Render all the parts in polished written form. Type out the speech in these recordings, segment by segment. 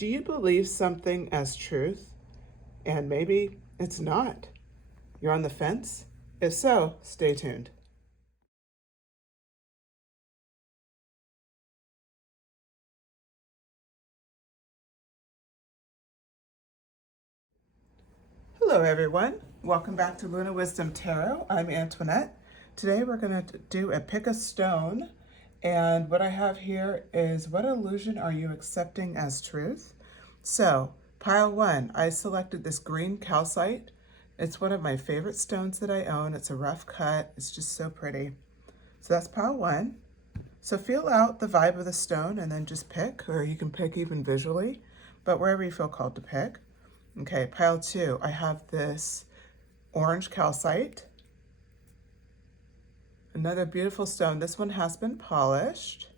Do you believe something as truth and maybe it's not? You're on the fence? If so, stay tuned. Hello, everyone. Welcome back to Luna Wisdom Tarot. I'm Antoinette. Today we're going to do a pick a stone. And what I have here is, what illusion are you accepting as truth? So, pile one, I selected this green calcite. It's one of my favorite stones that I own. It's a rough cut. It's just so pretty. So that's pile one. So feel out the vibe of the stone and then just pick, or you can pick even visually, but wherever you feel called to pick. Okay, pile two, I have this orange calcite. Another beautiful stone. This one has been polished.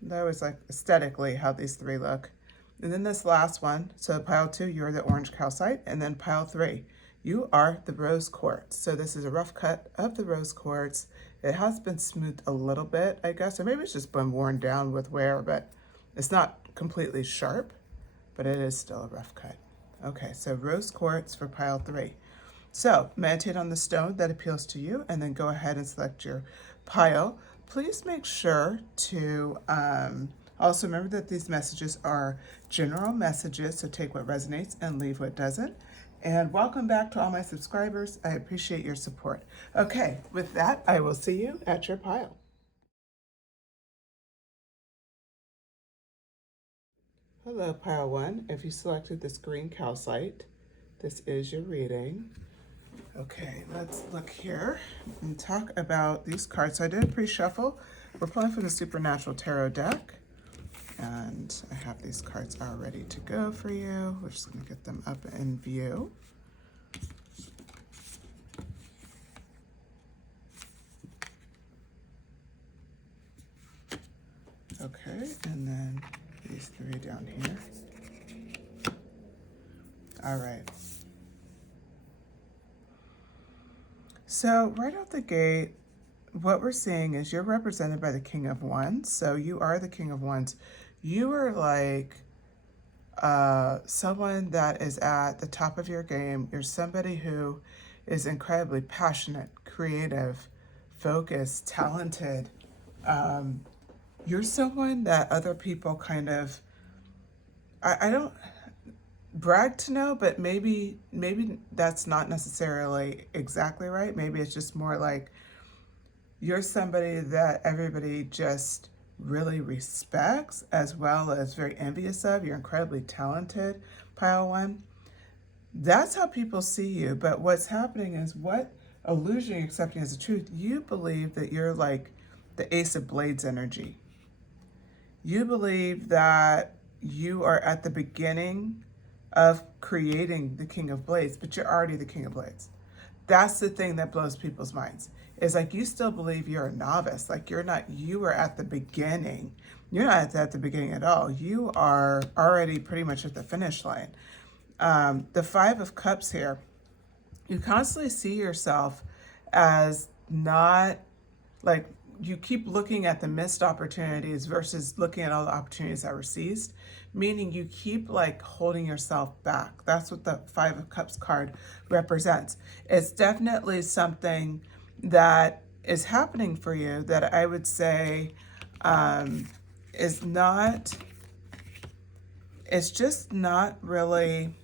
That was like aesthetically how these three look. And then this last one, so pile two, you're the orange calcite, and then pile three, you are the rose quartz. So this is a rough cut of the rose quartz. It has been smoothed a little bit, I guess, or maybe it's just been worn down with wear, but it's not completely sharp, but it is still a rough cut. Okay, so rose quartz for pile three. So meditate on the stone that appeals to you and then go ahead and select your pile. Please make sure to also remember that these messages are general messages, so take what resonates and leave what doesn't. And welcome back to all my subscribers. I appreciate your support. Okay, with that, I will see you at your pile. Hello, pile one. If you selected this green calcite, this is your reading. Okay, let's look here and talk about these cards. So I did a pre-shuffle. We're pulling from the Supernatural Tarot deck. And I have these cards all ready to go for you. We're just going to get them up in view. Okay, and then these three down here. All right. So right out the gate, what we're seeing is you're represented by the King of Wands. So you are the King of Wands. You are like someone that is at the top of your game. You're somebody who is incredibly passionate, creative, focused, talented. You're someone that other people kind of, I don't brag to know, but maybe that's not necessarily exactly right. Maybe it's just more like you're somebody that everybody just really respects as well as very envious of. You're incredibly talented, pile one. That's how people see you. But what's happening is, what illusion you're accepting as the truth? You believe that you're like the Ace of Blades energy. You believe that you are at the beginning of creating the King of Blades, but you're already the King of Blades. That's the thing that blows people's minds. Is like, you still believe you're a novice. Like, you're not, you are at the beginning. You're not at the beginning at all. You are already pretty much at the finish line. The Five of Cups here, you constantly see yourself as not, like, you keep looking at the missed opportunities versus looking at all the opportunities that were seized, meaning you keep like holding yourself back. That's what the Five of Cups card represents. It's definitely something that is happening for you that I would say is not, it's just not really,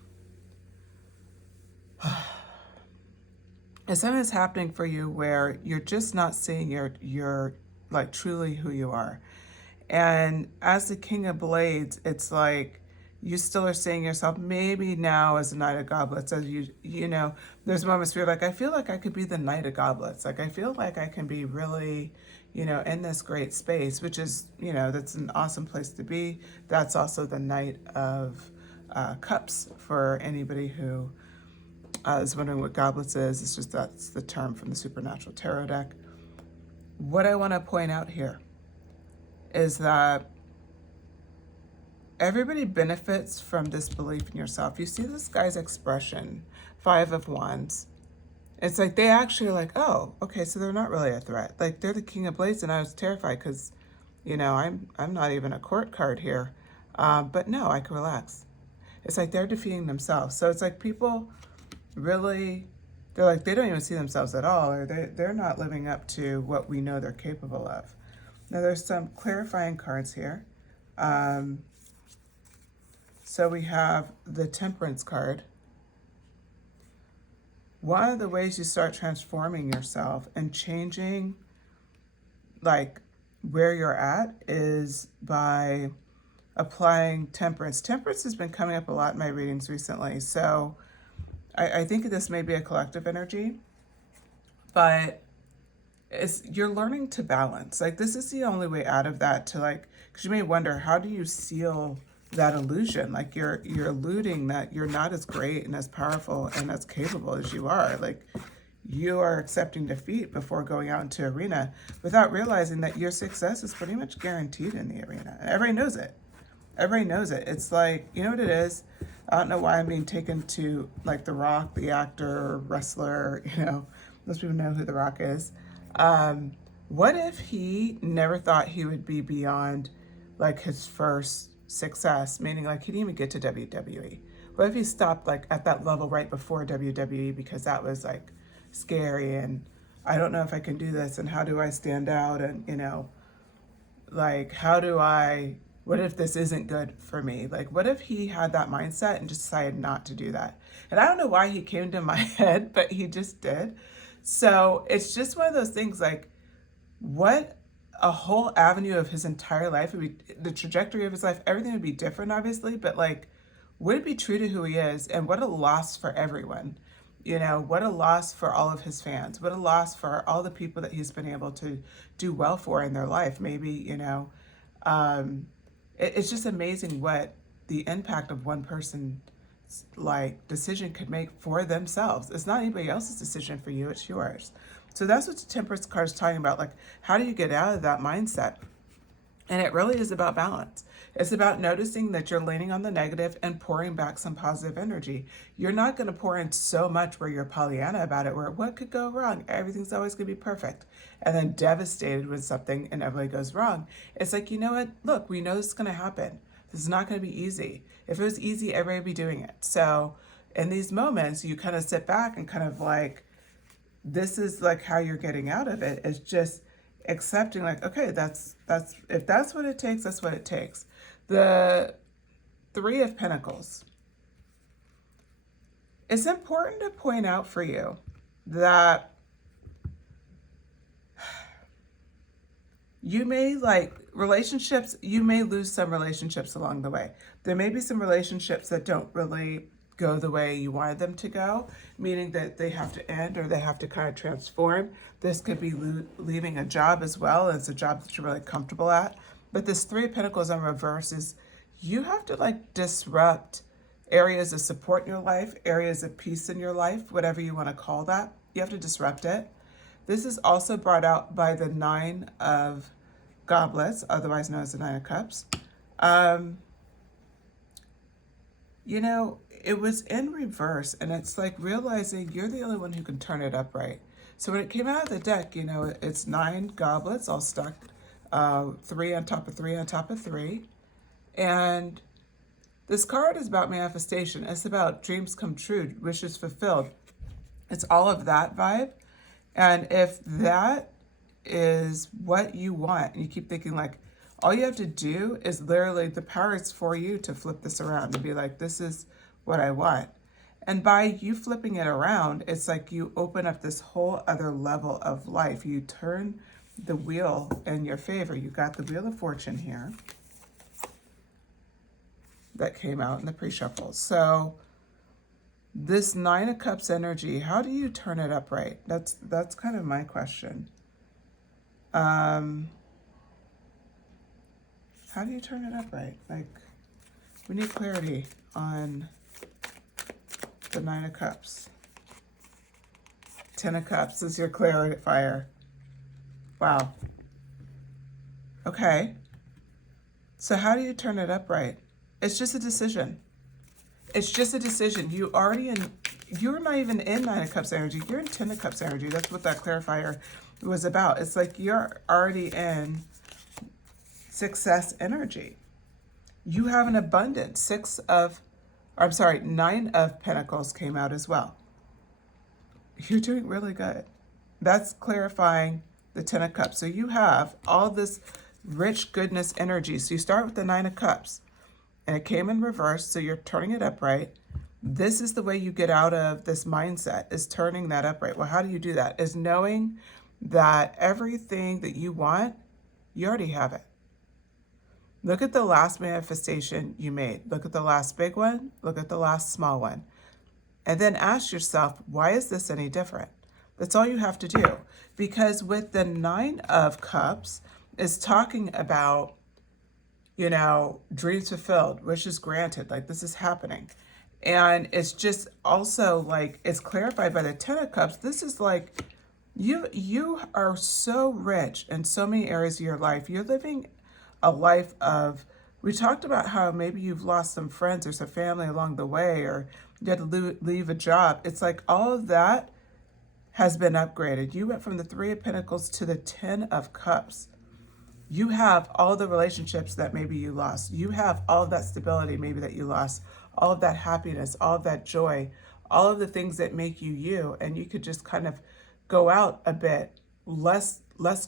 it's something that's happening for you where you're just not seeing your like truly who you are. And as the King of Blades, it's like you still are seeing yourself maybe now as a Knight of Goblets. As you know, there's moments where you're like, I feel like I could be the Knight of Goblets. Like, I feel like I can be really, in this great space, which is, that's an awesome place to be. That's also the Knight of Cups for anybody who is wondering what goblets is. It's just, that's the term from the Supernatural Tarot deck. What I want to point out here is that everybody benefits from this belief in yourself. You see this guy's expression, Five of Wands. It's like they actually are like, oh, okay, so they're not really a threat. Like, they're the King of Blades, and I was terrified because, I'm not even a court card here. But no, I can relax. It's like they're defeating themselves. So it's like people really, they're like, they don't even see themselves at all, or they're not living up to what we know they're capable of. Now there's some clarifying cards here. So we have the Temperance card. One of the ways you start transforming yourself and changing like where you're at is by applying temperance. Temperance has been coming up a lot in my readings recently. So I think this may be a collective energy, but you're learning to balance. Like this is the only way out of that, to like, because you may wonder, how do you seal that illusion? Like you're eluding that you're not as great and as powerful and as capable as you are. Like you are accepting defeat before going out into arena without realizing that your success is pretty much guaranteed in the arena. And everybody knows it. Everybody knows it. It's like, you know what it is? I don't know why I'm being taken to like The Rock, the actor, wrestler, you know, most people know who The Rock is. What if he never thought he would be beyond like his first success, meaning like he didn't even get to WWE? What if he stopped like at that level right before WWE because that was like scary and I don't know if I can do this and how do I stand out and, you know, like what if this isn't good for me? Like what if he had that mindset and just decided not to do that? And I don't know why he came to my head, but he just did. So it's just one of those things, like what a whole avenue of his entire life would be, the trajectory of his life, everything would be different, obviously, but like, would it be true to who he is? And what a loss for everyone. You know, what a loss for all of his fans. What a loss for all the people that he's been able to do well for in their life. Maybe, you know, it's just amazing what the impact of one person like decision could make for themselves. It's not anybody else's decision for you, it's yours. So that's what the Temperance card is talking about. Like, how do you get out of that mindset? And it really is about balance. It's about noticing that you're leaning on the negative and pouring back some positive energy. You're not going to pour in so much where you're Pollyanna about it, where what could go wrong? Everything's always going to be perfect. And then devastated when something inevitably goes wrong. It's like, you know what? Look, we know this is going to happen. This is not going to be easy. If it was easy, everybody would be doing it. So in these moments, you kind of sit back and kind of like, this is like how you're getting out of it. It's just accepting like, okay, that's if that's what it takes, that's what it takes. The Three of Pentacles. It's important to point out for you that you may like relationships, you may lose some relationships along the way. There may be some relationships that don't really go the way you wanted them to go, meaning that they have to end or they have to kind of transform. This could be leaving a job as well, and it's a job that you're really comfortable at. But this Three of Pentacles in reverse is you have to like disrupt areas of support in your life, areas of peace in your life, whatever you want to call that. You have to disrupt it. This is also brought out by the Nine of Goblets, otherwise known as the Nine of Cups. You know, it was in reverse, and it's like realizing you're the only one who can turn it upright. So when it came out of the deck, you know, it's 9 goblets all stuck, 3 on top of 3 on top of 3. And this card is about manifestation. It's about dreams come true, wishes fulfilled. It's all of that vibe. And if that is what you want, and you keep thinking like, all you have to do is literally, the power is for you to flip this around and be like, this is what I want. And by you flipping it around, it's like you open up this whole other level of life. You turn the wheel in your favor. You got the Wheel of Fortune here that came out in the pre-shuffle. So this Nine of Cups energy, how do you turn it upright? That's kind of my question. How do you turn it upright? Like, we need clarity on the Nine of Cups. 10 of Cups is your clarifier. Wow. Okay. So how do you turn it upright? It's just a decision. It's just a decision. You're not even in Nine of Cups energy. You're in 10 of Cups energy. That's what that clarifier was about. It's like you're already in success energy. You have an abundance. 9 of Pentacles came out as well. You're doing really good. That's clarifying the 10 of Cups. So you have all this rich goodness energy. So you start with the 9 of Cups, and it came in reverse, so you're turning it upright. This is the way you get out of this mindset, is turning that upright. Well, how do you do that? Is knowing that everything that you want, you already have it. Look at the last manifestation you made. Look at the last big one. Look at the last small one. And then ask yourself, why is this any different? That's all you have to do. Because with the 9 of Cups, is talking about, you know, dreams fulfilled, wishes granted, like this is happening. And it's just also like, it's clarified by the 10 of Cups. This is like, you are so rich in so many areas of your life. You're living a life of, we talked about how maybe you've lost some friends or some family along the way, or you had to leave a job. It's like all of that has been upgraded. You went from the 3 of Pentacles to the 10 of Cups. You have all the relationships that maybe you lost. You have all of that stability maybe that you lost, all of that happiness, all of that joy, all of the things that make you you, and you could just kind of go out a bit less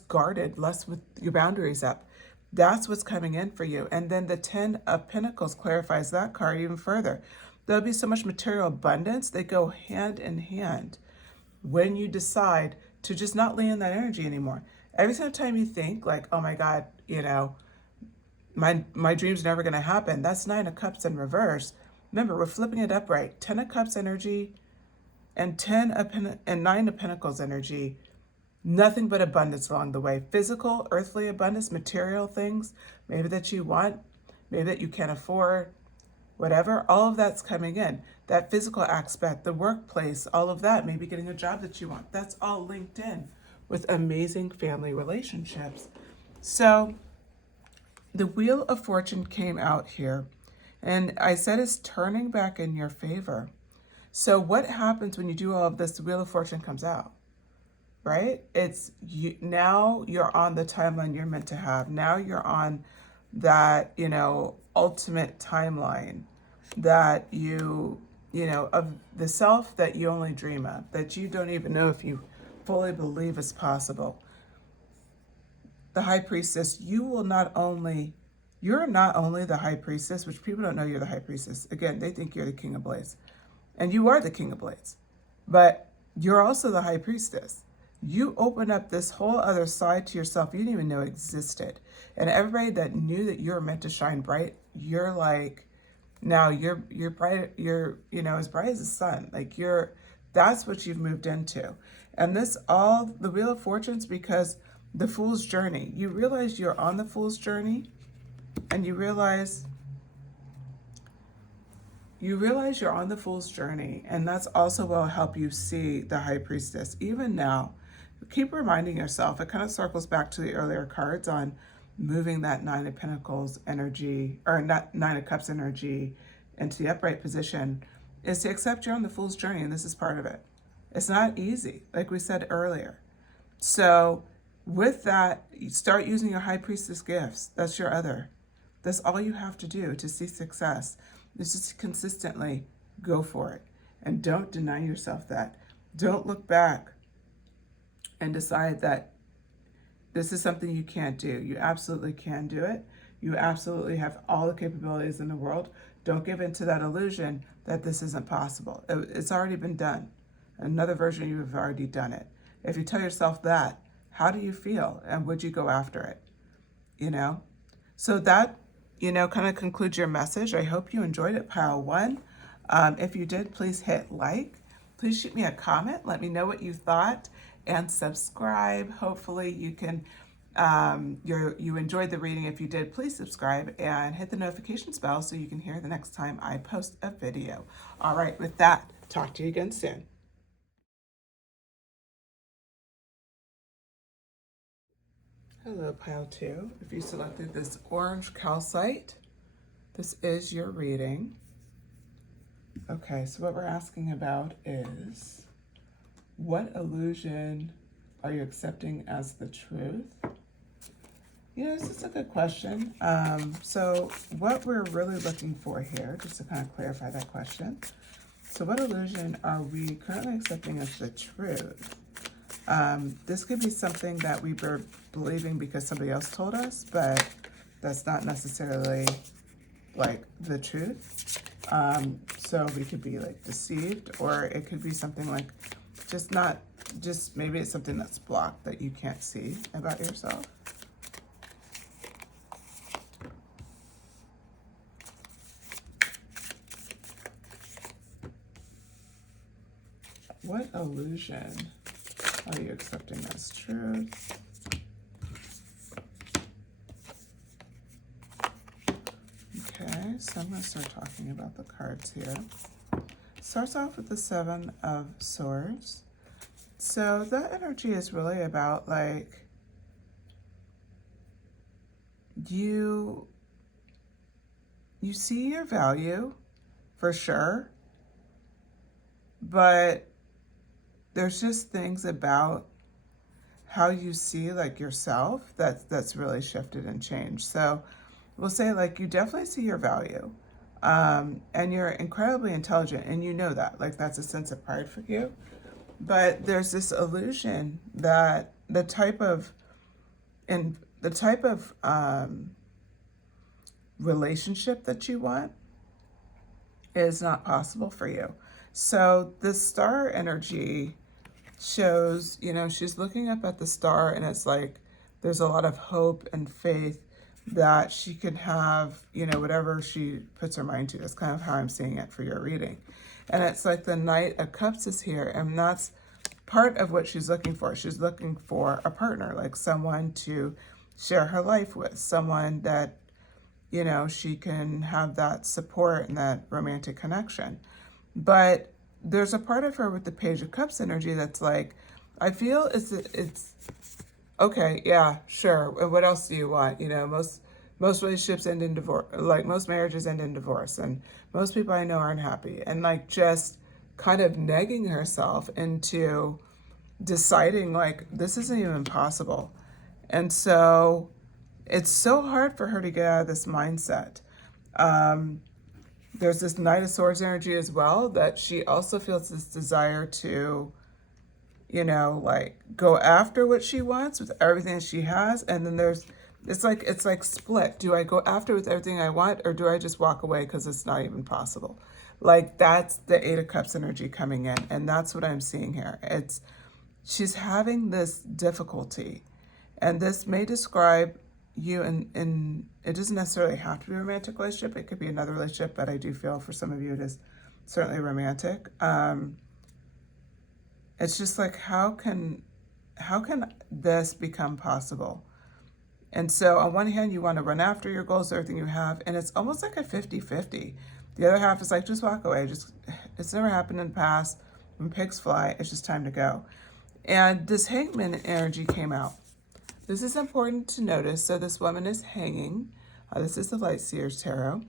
guarded, less with your boundaries up. That's what's coming in for you. And then the 10 of Pentacles clarifies that card even further. There'll be so much material abundance. They go hand in hand when you decide to just not lay in that energy anymore. Every single time you think like, oh my God, you know, my dream's never going to happen. That's 9 of Cups in reverse. Remember, we're flipping it upright. 10 of Cups energy and 9 of Pentacles energy. Nothing but abundance along the way. Physical, earthly abundance, material things, maybe that you want, maybe that you can't afford, whatever, all of that's coming in. That physical aspect, the workplace, all of that, maybe getting a job that you want. That's all linked in with amazing family relationships. So the Wheel of Fortune came out here, and I said it's turning back in your favor. So what happens when you do all of this? The Wheel of Fortune comes out, right? It's you, now you're on the timeline you're meant to have. Now you're on that, you know, ultimate timeline that you know, of the self that you only dream of, that you don't even know if you fully believe is possible. The High Priestess, you're not only the High Priestess, which people don't know you're the High Priestess. Again, they think you're the King of Blades. And you are the King of Blades. But you're also the High Priestess. You open up this whole other side to yourself you didn't even know existed. And everybody that knew that you were meant to shine bright, you're like, now you're bright, you're, you know, as bright as the sun. Like that's what you've moved into. And this all, the Wheel of Fortune's because the Fool's Journey. You realize you're on the Fool's Journey, and you realize you're on the Fool's Journey, and that's also will help you see the High Priestess. Even now, keep reminding yourself, it kind of circles back to the earlier cards on moving that 9 of Pentacles energy, or not 9 of Cups energy, into the upright position, is to accept you're on the Fool's Journey, and this is part of it. It's not easy, like we said earlier. So with that, you start using your High Priestess gifts. That's your other. That's all you have to do to see success. Is just consistently go for it. And don't deny yourself that. Don't look back and decide that this is something you can't do. You absolutely can do it. You absolutely have all the capabilities in the world. Don't give in to that illusion that this isn't possible. It's already been done. Another version of you have already done it. If you tell yourself that, how do you feel? And would you go after it? You know? So that, you know, kind of concludes your message. I hope you enjoyed it, pile one. If you did, please hit like. Please shoot me a comment. Let me know what you thought, and subscribe. Hopefully you can, you enjoyed the reading. If you did, please subscribe and hit the notifications bell so you can hear the next time I post a video. All right, with that, talk to you again soon. Hello, pile two. If you selected this orange calcite, this is your reading. Okay, so what we're asking about is, what illusion are you accepting as the truth? Yeah, this is a good question. So what we're really looking for here, just to kind of clarify that question. So what illusion are we currently accepting as the truth? This could be something that we were believing because somebody else told us, but that's not necessarily like the truth. So we could be like deceived, or it could be something like just maybe it's something that's blocked that you can't see about yourself. What illusion are you accepting as truth? Okay, so I'm going to start talking about the cards here. Starts off with the Seven of Swords. So that energy is really about like you see your value for sure, but there's just things about how you see like yourself that's really shifted and changed. So we'll say like you definitely see your value, and you're incredibly intelligent, and you know that like that's a sense of pride for you. But there's this illusion that the type of relationship that you want is not possible for you. So the star energy shows, she's looking up at the star, and it's like there's a lot of hope and faith that she can have, whatever she puts her mind to. That's kind of how I'm seeing it for your reading. And it's like the Knight of Cups is here, and that's part of what she's looking for. She's looking for a partner, like someone to share her life with, someone that, she can have that support and that romantic connection. But there's a part of her with the Page of Cups energy that's like, I feel it's okay, yeah, sure. And what else do you want? Most relationships end in divorce, like most marriages end in divorce, and most people I know aren't happy. And like just kind of negging herself into deciding like this isn't even possible. And so it's so hard for her to get out of this mindset. There's this Knight of Swords energy as well, that she also feels this desire to, like go after what she wants with everything that she has. And then it's like split. Do I go after with everything I want, or do I just walk away because it's not even possible? Like that's the Eight of Cups energy coming in. And that's what I'm seeing here. She's having this difficulty, and this may describe you in it doesn't necessarily have to be a romantic relationship. It could be another relationship, but I do feel for some of you it is certainly romantic. It's just like how can this become possible? And so on one hand, you want to run after your goals, everything you have, and it's almost like a 50-50. The other half is like, just walk away. It's never happened in the past. When pigs fly, it's just time to go. And this Hangman energy came out. This is important to notice. So this woman is hanging. This is the Light Seers Tarot.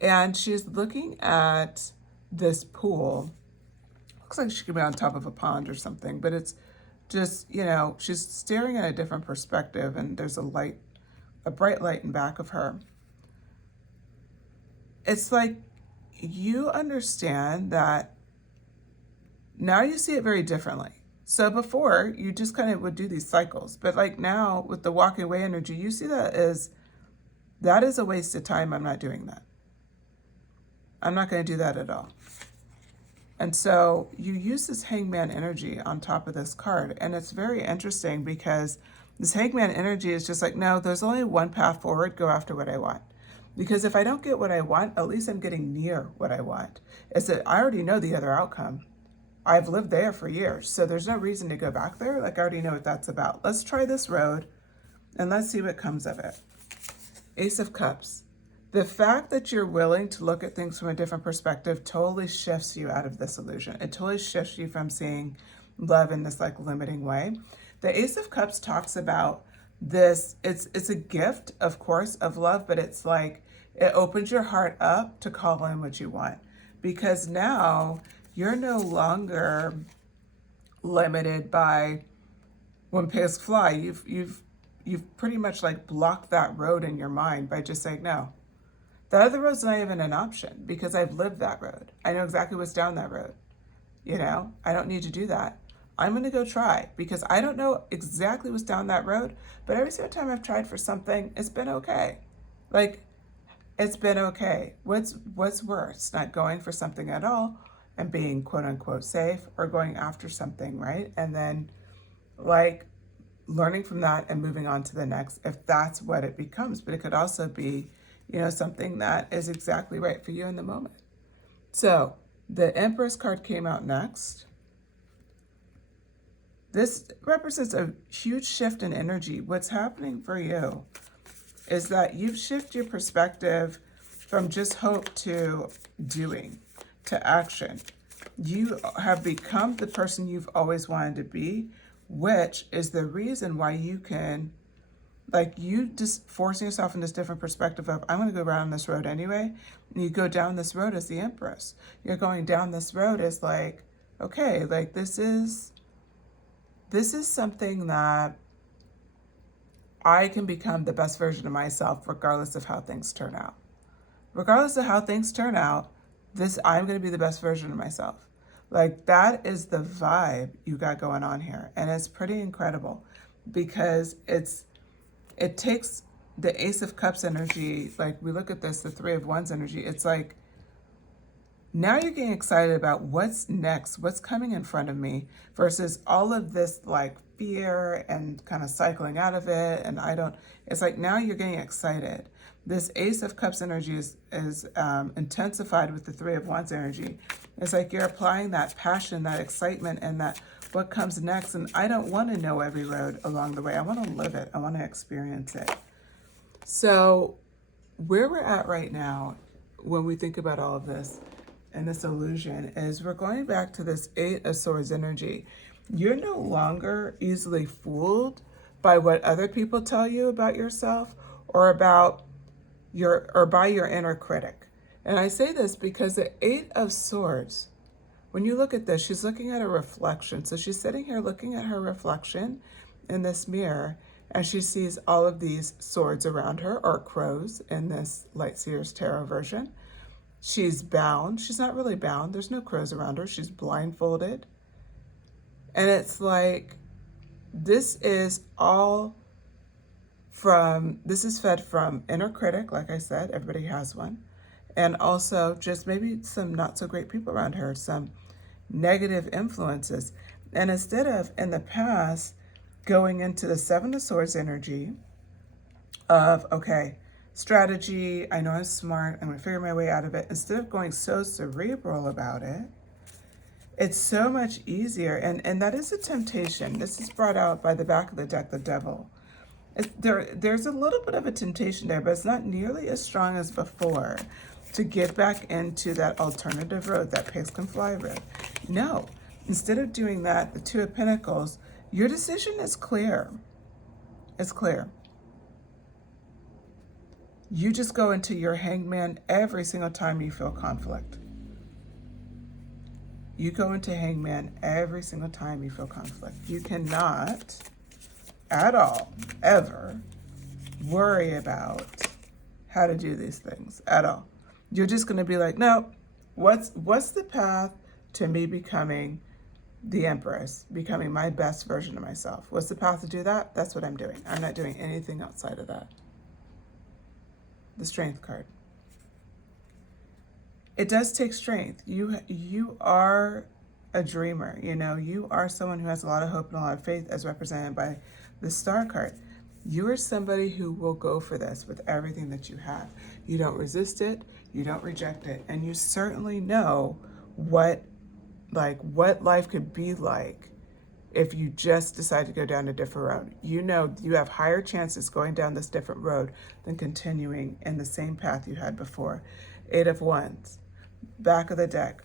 And she's looking at this pool. Looks like she could be on top of a pond or something, but it's just, she's staring at a different perspective, and there's a bright light in back of her. It's like you understand that now you see it very differently. So before, you just kind of would do these cycles. But like now, with the walking away energy, you see that is a waste of time. I'm not doing that. I'm not going to do that at all. And so you use this Hangman energy on top of this card. And it's very interesting because this Hangman energy is just like, no, there's only one path forward. Go after what I want. Because if I don't get what I want, at least I'm getting near what I want. It's that I already know the other outcome. I've lived there for years, so there's no reason to go back there. Like I already know what that's about. Let's try this road and let's see what comes of it. Ace of Cups. The fact that you're willing to look at things from a different perspective totally shifts you out of this illusion. It totally shifts you from seeing love in this like limiting way. The Ace of Cups talks about this. It's a gift, of course, of love, but it's like it opens your heart up to call in what you want, because now you're no longer limited by when pigs fly. you've pretty much like blocked that road in your mind by just saying, no, that other road's not even an option because I've lived that road. I know exactly what's down that road. You know, I don't need to do that. I'm going to go try because I don't know exactly what's down that road, but every single time I've tried for something, it's been okay. Like, it's been okay. What's worse, not going for something at all and being quote unquote safe, or going after something, right? And then like learning from that and moving on to the next, if that's what it becomes. But it could also be, you know, something that is exactly right for you in the moment. So the Empress card came out next. This represents a huge shift in energy. What's happening for you is that you've shifted your perspective from just hope to doing, to action. You have become the person you've always wanted to be, which is the reason why you can, like, you just forcing yourself in this different perspective of, I'm going to go around this road anyway. And you go down this road as the Empress. You're going down this road as like, okay, like this is something that I can become the best version of myself regardless of how things turn out. Regardless of how things turn out, I'm going to be the best version of myself. Like, that is the vibe you got going on here. And it's pretty incredible because it takes the Ace of Cups energy. Like, we look at this, the Three of Wands energy. It's like, now you're getting excited about what's next, what's coming in front of me, versus all of this like fear and kind of cycling out of it. And it's like now you're getting excited. This Ace of Cups energy is intensified with the Three of Wands energy. It's like you're applying that passion, that excitement, and that what comes next. And I don't want to know every road along the way. I want to live it. I want to experience it. So where we're at right now, when we think about all of this and this illusion, is we're going back to this Eight of Swords energy. You're no longer easily fooled by what other people tell you about yourself or by your inner critic. And I say this because the Eight of Swords, when you look at this, she's looking at a reflection. So she's sitting here looking at her reflection in this mirror, and she sees all of these swords around her, or crows in this Light Seers Tarot version. She's bound. She's not really bound. There's no crows around her. She's blindfolded. And it's like, this is fed from inner critic, like I said, everybody has one. And also just maybe some not so great people around her, some negative influences. And instead of, in the past, going into the Seven of Swords energy of, okay, strategy, I know I'm smart, I'm going to figure my way out of it. Instead of going so cerebral about it, it's so much easier. And that is a temptation. This is brought out by the back of the deck, the Devil. There's a little bit of a temptation there, but it's not nearly as strong as before to get back into that alternative road, that pigs can fly road. No, instead of doing that, the Two of Pentacles, your decision is clear. It's clear. You just go into your hangman every single time you feel conflict. You go into hangman every single time you feel conflict. You cannot at all, ever, worry about how to do these things at all. You're just going to be like, no, what's the path to me becoming the Empress, becoming my best version of myself? What's the path to do that? That's what I'm doing. I'm not doing anything outside of that. The Strength card. It does take strength. You are a dreamer, you know, you are someone who has a lot of hope and a lot of faith, as represented by the Star card. You are somebody who will go for this with everything that you have. You don't resist it, you don't reject it, and you certainly know what life could be like if you just decide to go down a different road. You know you have higher chances going down this different road than continuing in the same path you had before. Eight of Wands, back of the deck.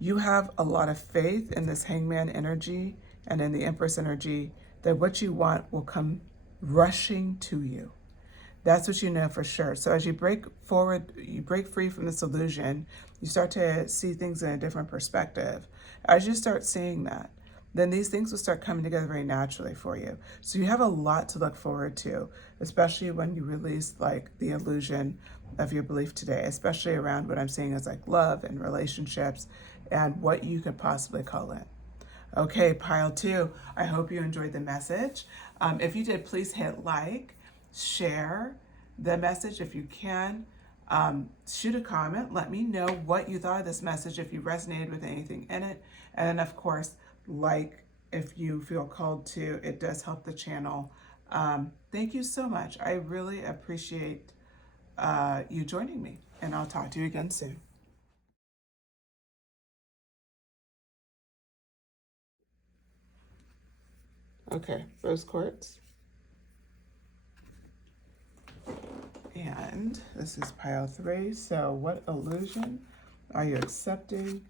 You have a lot of faith in this hangman energy and in the Empress energy that what you want will come rushing to you. That's what you know for sure. So as you break forward, you break free from this illusion, you start to see things in a different perspective. As you start seeing that, then these things will start coming together very naturally for you. So you have a lot to look forward to, especially when you release like the illusion of your belief today, especially around what I'm saying is like love and relationships and what you could possibly call in. Okay, pile 2, I hope you enjoyed the message. If you did, please hit like, share the message if you can. Shoot a comment. Let me know what you thought of this message, if you resonated with anything in it. And then, of course, like if you feel called to. It does help the channel. Thank you so much. I really appreciate you joining me. And I'll talk to you again soon. Okay, rose quartz. And this is pile 3. So what illusion are you accepting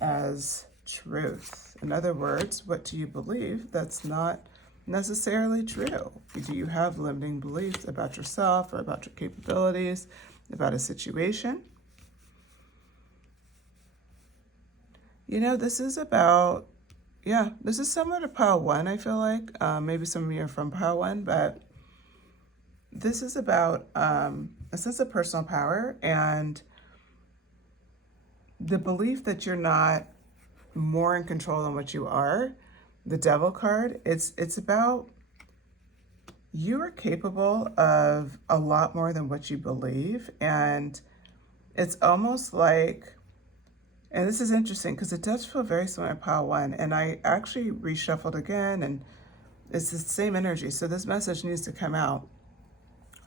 as truth? In other words, what do you believe that's not necessarily true? Do you have limiting beliefs about yourself or about your capabilities, about a situation? You know, this is about, this is similar to pile 1, I feel like. Maybe some of you are from pile 1, but this is about a sense of personal power and the belief that you're not more in control than what you are. The Devil card, it's about you are capable of a lot more than what you believe. And it's almost like, and this is interesting because it does feel very similar to pile 1. And I actually reshuffled again and it's the same energy. So this message needs to come out.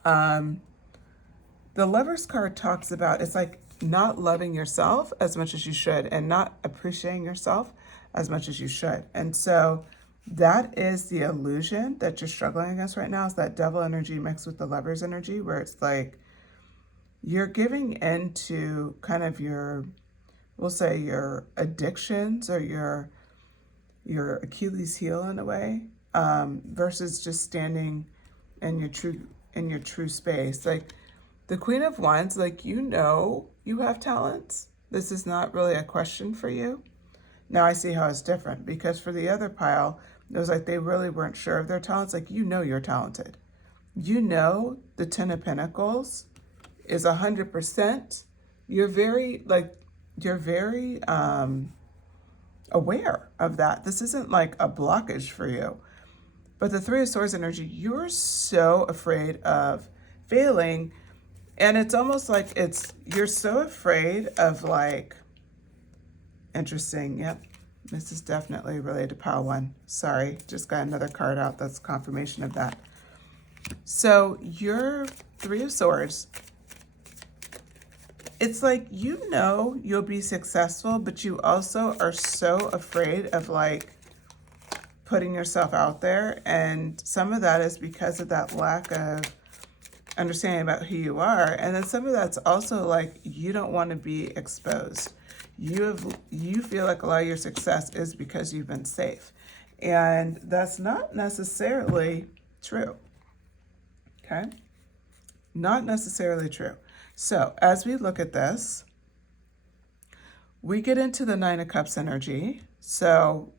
The Lover's card talks about, it's like not loving yourself as much as you should and not appreciating yourself as much as you should. And so that is the illusion that you're struggling against right now, is that Devil energy mixed with the Lover's energy, where it's like you're giving into kind of your, we'll say your addictions or your Achilles heel in a way, versus just standing in your true space. Like the Queen of Wands, like, you know, you have talents. This is not really a question for you. Now I see how it's different, because for the other pile, it was like they really weren't sure of their talents. Like, you know, you're talented. You know, the 10 of Pentacles is 100%. You're very aware of that. This isn't like a blockage for you. But the Three of Swords energy, you're so afraid of failing. And it's almost like you're so afraid of like, interesting. Yep. This is definitely related to pile 1. Sorry, just got another card out that's confirmation of that. So your Three of Swords, it's like, you know, you'll be successful, but you also are so afraid of like putting yourself out there. And some of that is because of that lack of understanding about who you are. And then some of that's also like, you don't want to be exposed. You feel like a lot of your success is because you've been safe. And that's not necessarily true. Okay? Not necessarily true. So as we look at this, we get into the Nine of Cups energy. So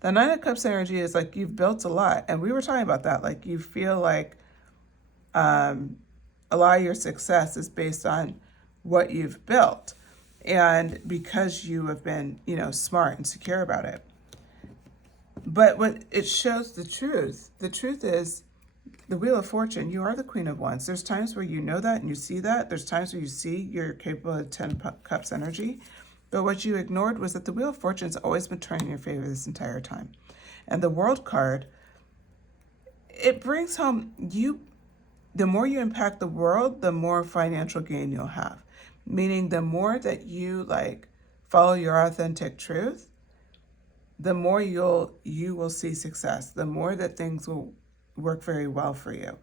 the Nine of Cups energy is like, you've built a lot. And we were talking about that. Like, you feel like a lot of your success is based on what you've built. And because you have been, you know, smart and secure about it. But what it shows the truth is the Wheel of Fortune, you are the Queen of Wands. There's times where you know that and you see that. There's times where you see you're capable of 10 Cups energy. But what you ignored was that the Wheel of Fortune's always been turning in your favor this entire time. And the World card, it brings home the more you impact the world, the more financial gain you'll have. Meaning the more that you like follow your authentic truth, the more you will see success, the more that things will work very well for you.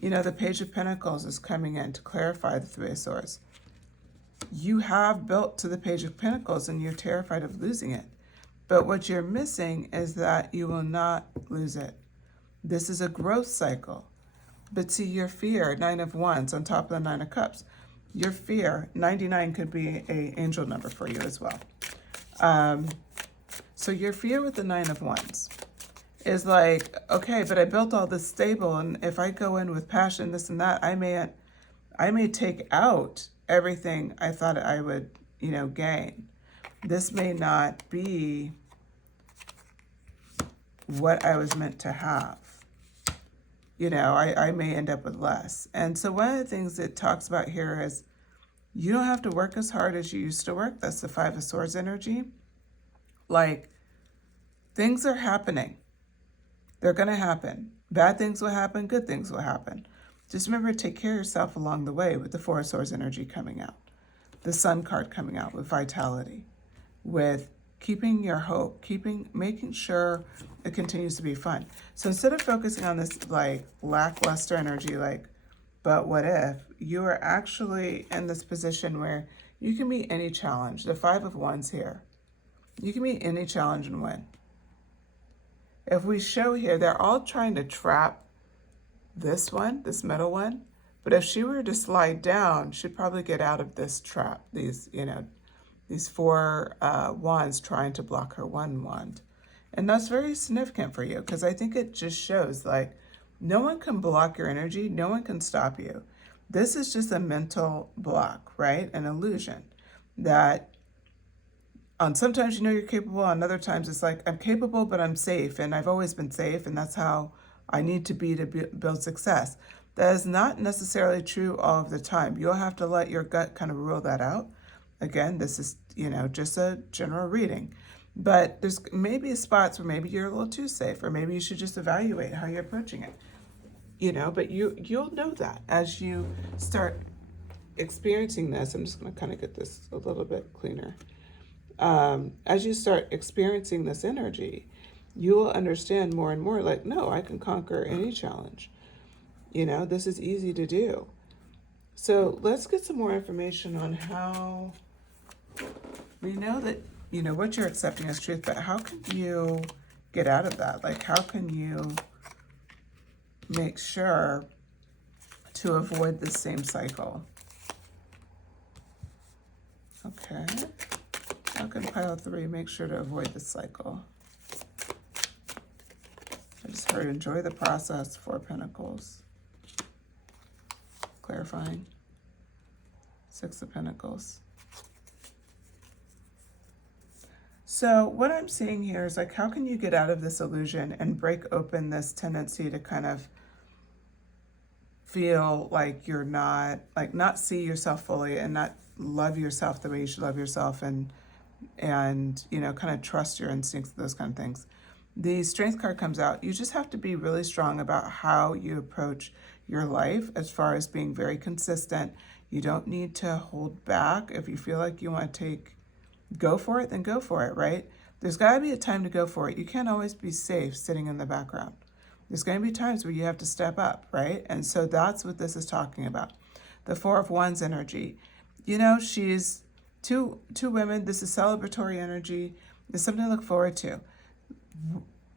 You know, the Page of Pentacles is coming in to clarify the Three of Swords. You have built to the Page of Pentacles and you're terrified of losing it. But what you're missing is that you will not lose it. This is a growth cycle. But see, your fear, Nine of Wands on top of the Nine of Cups, your fear, 99 could be an angel number for you as well. So your fear with the Nine of Wands is like, okay, but I built all this stable, and if I go in with passion, this and that, I may take out everything I thought I would, gain. This may not be what I was meant to have. I may end up with less. And so one of the things it talks about here is you don't have to work as hard as you used to work. That's the Five of Swords energy. Like, things are happening. They're going to happen. Bad things will happen. Good things will happen. Just remember to take care of yourself along the way with the Four of Swords energy coming out. The Sun card coming out with vitality. With keeping your hope, making sure it continues to be fun. So instead of focusing on this like lackluster energy, like, but what if, you are actually in this position where you can meet any challenge. The Five of Wands here. You can meet any challenge and win. If we show here, they're all trying to trap this middle one. But if she were to slide down, she'd probably get out of this trap. These four wands trying to block her one wand. And that's very significant for you, because I think it just shows like no one can block your energy. No one can stop you. This is just a mental block, right? An illusion that on sometimes you're capable, on other times it's like, I'm capable, but I'm safe, and I've always been safe, and that's how I need to be to build success. That is not necessarily true all of the time. You'll have to let your gut kind of rule that out. Again, this is, just a general reading. But there's maybe spots where maybe you're a little too safe, or maybe you should just evaluate how you're approaching it. But you'll know that as you start experiencing this. I'm just going to kind of get this a little bit cleaner. As you start experiencing this energy, you will understand more and more like, no, I can conquer any challenge. This is easy to do. So let's get some more information on how we know that, what you're accepting as truth, but how can you get out of that? Like, how can you make sure to avoid the same cycle? Okay. How can pile 3 make sure to avoid this cycle? I just heard enjoy the process, 4 Pentacles. Clarifying. 6 of Pentacles. So what I'm seeing here is like, how can you get out of this illusion and break open this tendency to kind of feel like you're not see yourself fully and not love yourself the way you should love yourself, and kind of trust your instincts, those kind of things. The Strength card comes out. You just have to be really strong about how you approach your life as far as being very consistent. You don't need to hold back. If you feel like you want to go for it, then go for it, right? There's got to be a time to go for it. You can't always be safe sitting in the background. There's going to be times where you have to step up, right? And so that's what this is talking about. The Four of Wands energy. She's two women. This is celebratory energy. It's something to look forward to.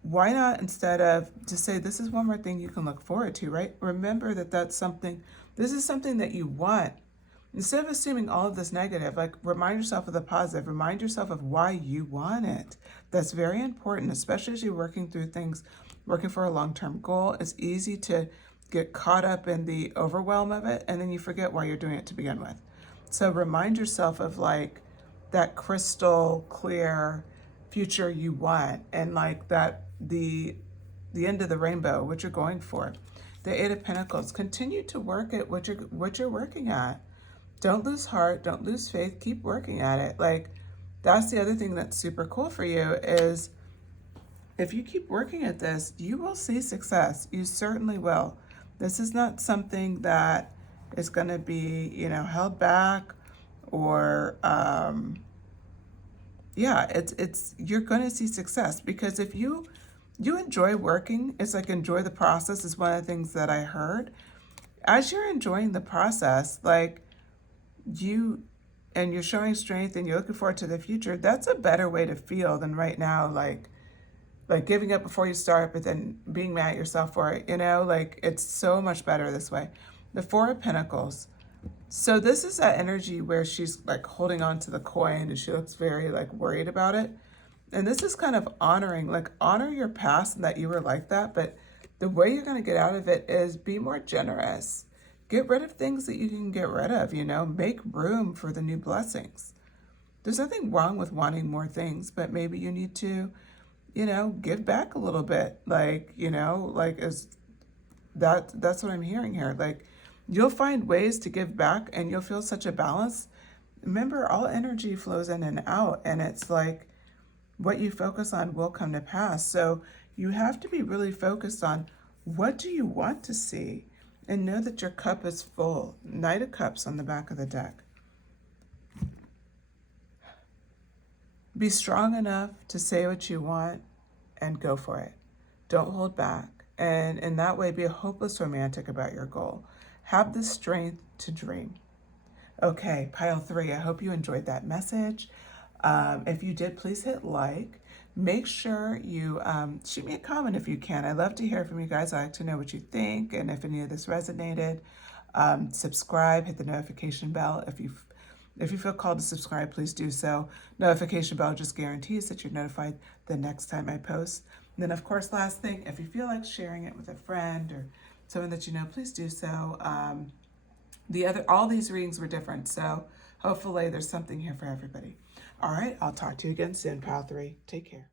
Why not, instead of to say, this is one more thing you can look forward to, right? Remember that this is something that you want. Instead of assuming all of this negative, like, remind yourself of the positive. Remind yourself of why you want it. That's very important, especially as you're working through things, working for a long-term goal. It's easy to get caught up in the overwhelm of it, and then you forget why you're doing it to begin with. So remind yourself of like that crystal clear future you want, and like that the end of the rainbow, what you're going for. The Eight of Pentacles. Continue to work at what you're working at. Don't lose heart. Don't lose faith. Keep working at it. Like, that's the other thing that's super cool for you is if you keep working at this, you will see success. You certainly will. This is not something that is going to be, held back, or it's you're going to see success, because if you enjoy working, it's like enjoy the process is one of the things that I heard. As you're enjoying the process, like you're showing strength and you're looking forward to the future, that's a better way to feel than right now, like giving up before you start, but then being mad at yourself for it, like it's so much better this way. The Four of Pentacles. So this is that energy where she's like holding on to the coin and she looks very like worried about it. And this is kind of honoring, like honor your past and that you were like that, but the way you're going to get out of it is be more generous. Get rid of things that you can get rid of, you know, make room for the new blessings. There's nothing wrong with wanting more things, but maybe you need to, you know, give back a little bit. Like, you know, like is that's what I'm hearing here. Like you'll find ways to give back and you'll feel such a balance. Remember, all energy flows in and out, and it's like what you focus on will come to pass. So you have to be really focused on what do you want to see and know that your cup is full. Knight of Cups on the back of the deck. Be strong enough to say what you want and go for it. Don't hold back. And in that way, be a hopeless romantic about your goal. Have the strength to dream. Okay, pile 3, I hope you enjoyed that message. If you did, please hit like. Make sure you shoot me a comment if you can. I'd love to hear from you guys. I like to know what you think and if any of this resonated. Subscribe, hit the notification bell. If you feel called to subscribe, please do so. Notification bell just guarantees that you're notified the next time I post. And then, of course, last thing, if you feel like sharing it with a friend or someone that you know, please do so. All these readings were different, so hopefully there's something here for everybody. All right, I'll talk to you again soon, pile 3. Take care.